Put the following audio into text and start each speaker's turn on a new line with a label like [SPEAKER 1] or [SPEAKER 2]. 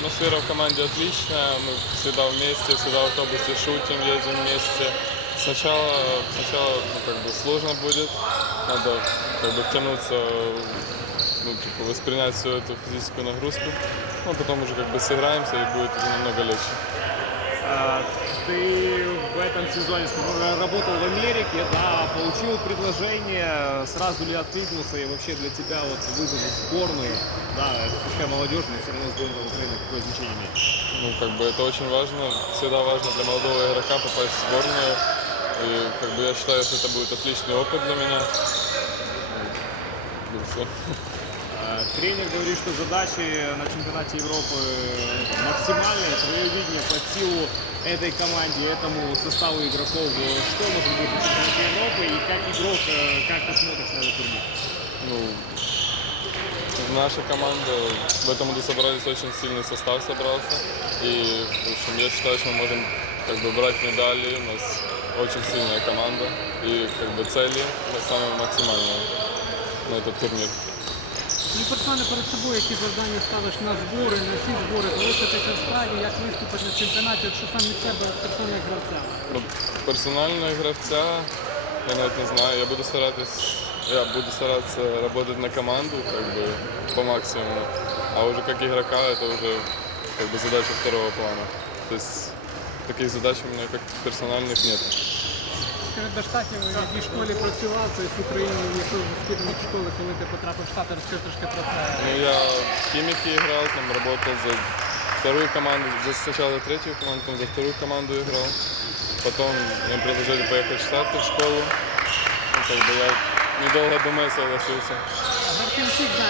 [SPEAKER 1] атмосфера в команде отличная, мы всегда вместе, всегда в автобусе шутим, ездим вместе. Сначала, сначала ну, как бы сложно будет, надо как бы втянуться, ну, типа, воспринять всю эту физическую нагрузку, ну, потом уже как бы сыграемся и будет уже намного легче.
[SPEAKER 2] А, Ты в этом сезоне скажем, работал в Америке, да, получил предложение, сразу ли откликнулся и вообще для тебя вот вызов в сборную, да, пускай молодежный, все равно сборная Украины какое значение имеет?
[SPEAKER 1] Ну, как бы это очень важно, всегда важно для молодого игрока попасть в сборную. И как бы я считаю, что это будет отличный опыт для меня. И.
[SPEAKER 2] А, Тренер говорит, что задачи на чемпионате Европы максимальные, твое видение под силу этой команде, этому составу игроков, что может быть на чемпионате Европы и как игрок, э, как ты смотришь на этот турнир?
[SPEAKER 1] Ну, наша команда в этом году собрались очень сильный состав собрался. И в общем, я считаю, что мы можем как бы брать медали. У нас очень сильная команда. И как бы цели мы самые максимальные на этот турнир.
[SPEAKER 3] Ну, персонально перед собою, які завдання ставиш на збори, на всі збори, залишитися в складі, як виступити на чемпіонаті, от що сам від себе персонально як гравця.
[SPEAKER 1] Ну, персонально гравця, я навіть не знаю, я буду старатись, я буду стараться работать на команду как бы, по максимуму, а уже как игрока это уже как бы задача второго плана. То есть таких задач у меня как персональных нет.
[SPEAKER 3] Скажи, до штатів, в якій школі працював, тобто в Україні, в воспитаних школи, коли ти потрапив в Штати, розкажи трошки про це.
[SPEAKER 1] Ну, я в химике играл, там работал за вторую команду, за сначала за третью команду, потом за вторую команду играл. Потом мне предложили поехать в Штаты в школу. Ну, как бы я недолго думая согласился.
[SPEAKER 3] Гравців всіх знає,